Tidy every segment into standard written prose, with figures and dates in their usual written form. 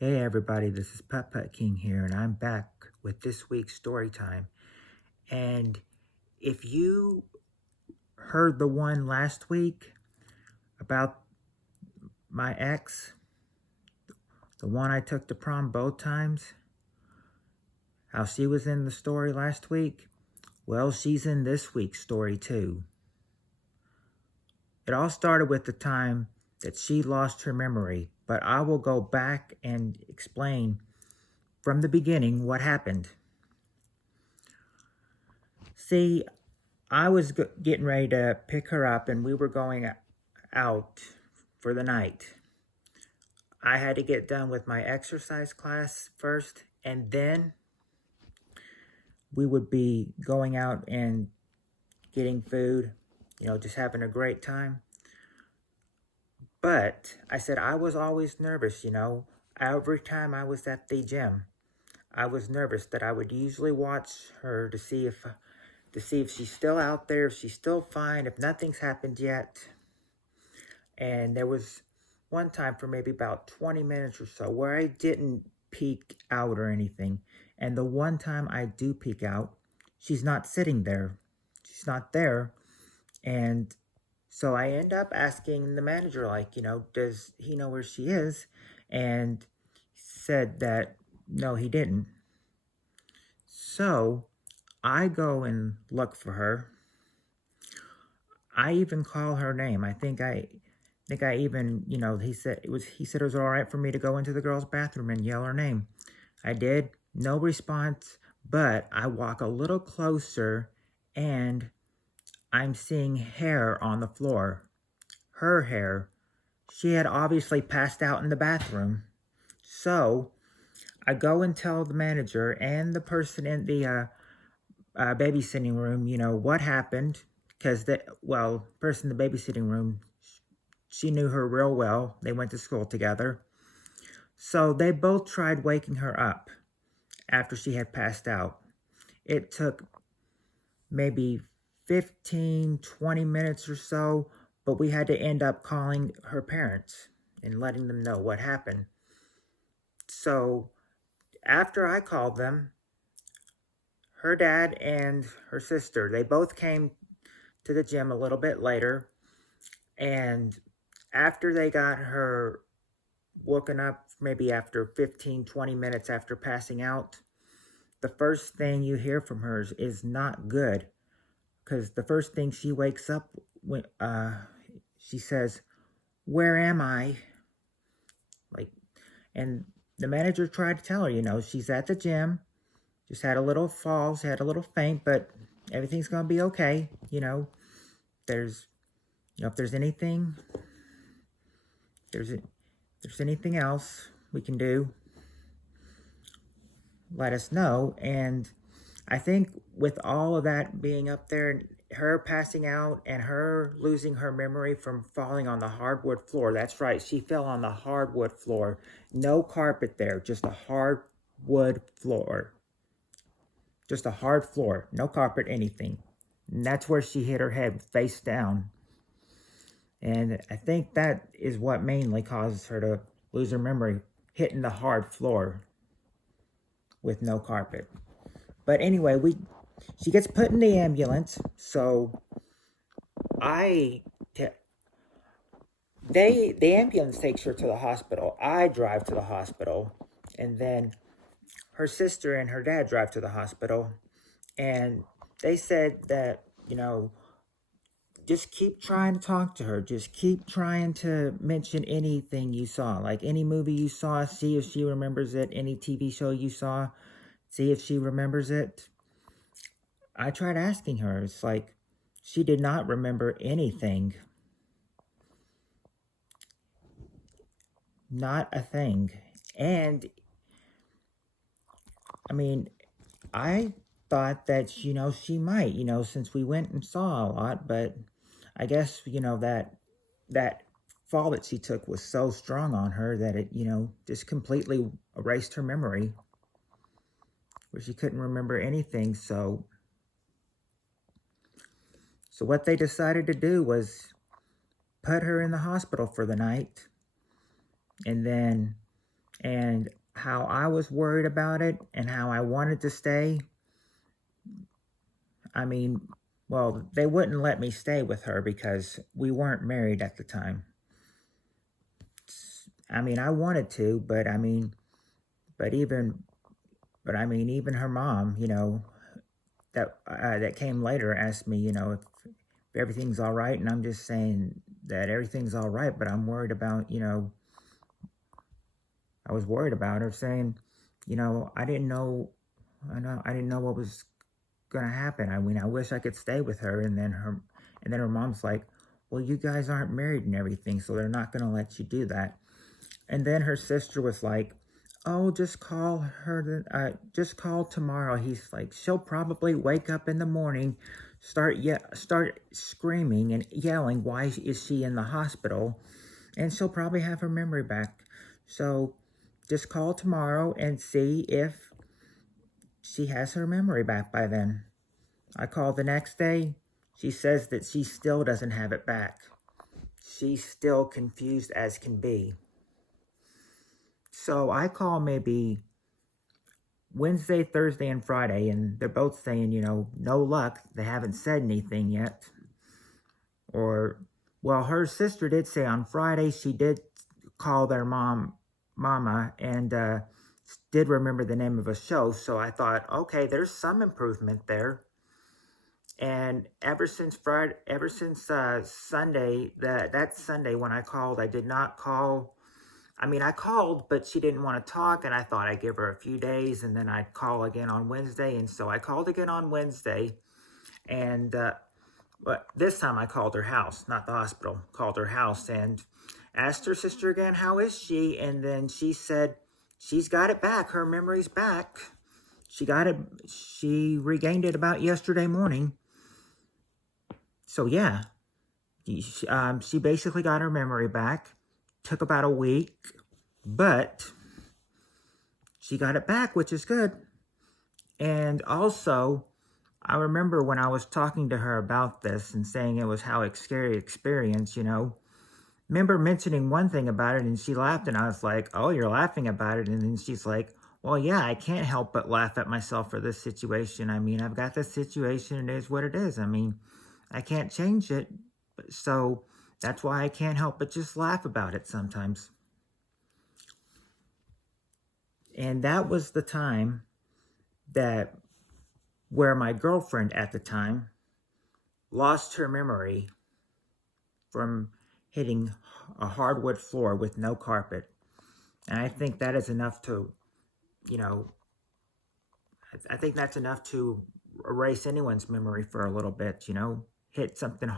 Hey everybody, this is Putt Putt King here, and I'm back with this week's story time. And if you heard the one last week about my ex, the one I took to prom both times, how she was in the story last week, well, she's in this week's story too. It all started with the time that she lost her memory, but I will go back and explain from the beginning what happened. See, I was getting ready to pick her up and we were going out for the night. I had to get done with my exercise class first, and then we would be going out and getting food, just having a great time. But I said I was always nervous, every time I was at the gym. I was nervous that I would usually watch her to see if she's still out there, if she's still fine, if nothing's happened yet. And there was one time for maybe about 20 minutes or so where I didn't peek out or anything. And the one time I do peek out, she's not sitting there. She's not there. And so I end up asking the manager, does he know where she is? And he said that no, he didn't. So I go and look for her. I even call her name. I think I even, he said it was all right for me to go into the girls' bathroom and yell her name. I did, no response, but I walk a little closer and I'm seeing hair on the floor. Her hair. She had obviously passed out in the bathroom. So I go and tell the manager and the person in the babysitting room, what happened. Because person in the babysitting room, she knew her real well. They went to school together. So they both tried waking her up after she had passed out. It took maybe 15, 20 minutes or so, but we had to end up calling her parents and letting them know what happened. So after I called them, her dad and her sister, they both came to the gym a little bit later. And after they got her woken up, maybe after 15, 20 minutes after passing out, the first thing you hear from her is not good. Because the first thing she wakes up when she says, "Where am I?" Like, and the manager tried to tell her, she's at the gym, just had a little fall, she had a little faint, but everything's gonna be okay. There's, if there's anything, there's anything else we can do, let us know. And I think with all of that being up there, her passing out and her losing her memory from falling on the hardwood floor. That's right, she fell on the hardwood floor. No carpet there, just a hardwood floor. Just a hard floor, no carpet, anything. And that's where she hit her head face down. And I think that is what mainly causes her to lose her memory, hitting the hard floor with no carpet. But anyway, she gets put in the ambulance. So the ambulance takes her to the hospital. I drive to the hospital, and then her sister and her dad drive to the hospital. And they said that, just keep trying to talk to her. Just keep trying to mention anything you saw, like any movie you saw, see if she remembers it. Any TV show you saw, see if she remembers it. I tried asking her. It's like she did not remember anything. Not a thing. And I mean, I thought that, she might, since we went and saw a lot, but I guess, that fall that she took was so strong on her that it, just completely erased her memory, where she couldn't remember anything. So what they decided to do was put her in the hospital for the night, and then and how I was worried about it and how I wanted to stay. I mean, well, they wouldn't let me stay with her because we weren't married at the time. I mean, I wanted to, but but even, even her mom, that came later asked me, if everything's all right, and I'm just saying that everything's all right, but I'm worried about, I was worried about her saying, I didn't know, I didn't know what was gonna happen. I mean, I wish I could stay with her, and then her mom's like, well, you guys aren't married and everything, so they're not gonna let you do that. And then her sister was like, oh, just call her, just call tomorrow. He's like, she'll probably wake up in the morning, start screaming and yelling, why is she in the hospital? And she'll probably have her memory back. So just call tomorrow and see if she has her memory back by then. I called the next day. She says that she still doesn't have it back. She's still confused as can be. So I call maybe Wednesday, Thursday, and Friday, and they're both saying, no luck. They haven't said anything yet. Or, well, her sister did say on Friday she did call their mama, and did remember the name of a show. So I thought, okay, there's some improvement there. And ever since Sunday, that Sunday when I called, I did not call. I mean, I called, but she didn't want to talk, and I thought I'd give her a few days, and then I'd call again on Wednesday. And so I called again on Wednesday, and but this time I called her house, not the hospital. Called her house and asked her sister again, how is she? And then she said, she's got it back. Her memory's back. She got it. She regained it about yesterday morning. So yeah, she basically got her memory back. Took about a week, but she got it back, which is good. And also, I remember when I was talking to her about this and saying it was how a scary experience, remember mentioning one thing about it, and she laughed, and I was like, oh, you're laughing about it? And then she's like, well, yeah, I can't help but laugh at myself for this situation. I mean, I've got this situation, it is what it is. I mean, I can't change it, so that's why I can't help but just laugh about it sometimes. And that was the time where my girlfriend at the time lost her memory from hitting a hardwood floor with no carpet. And I think that is enough to, I think that's enough to erase anyone's memory for a little bit, hit something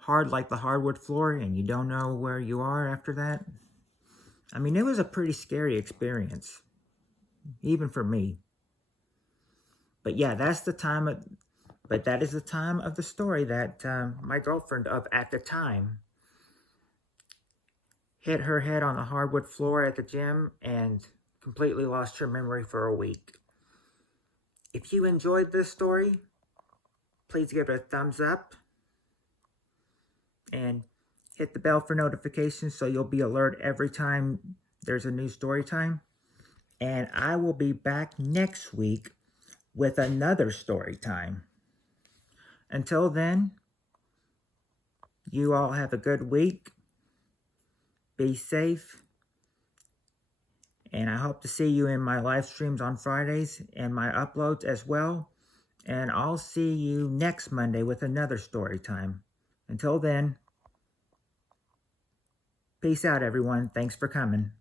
hard like the hardwood floor and you don't know where you are after that. I mean, it was a pretty scary experience, even for me. But yeah, that is the time of the story that my girlfriend at the time hit her head on the hardwood floor at the gym and completely lost her memory for a week. If you enjoyed this story, please give it a thumbs up and hit the bell for notifications so you'll be alert every time there's a new story time. And I will be back next week with another story time. Until then, you all have a good week. Be safe. And I hope to see you in my live streams on Fridays and my uploads as well. And I'll see you next Monday with another story time. Until then, peace out, everyone. Thanks for coming.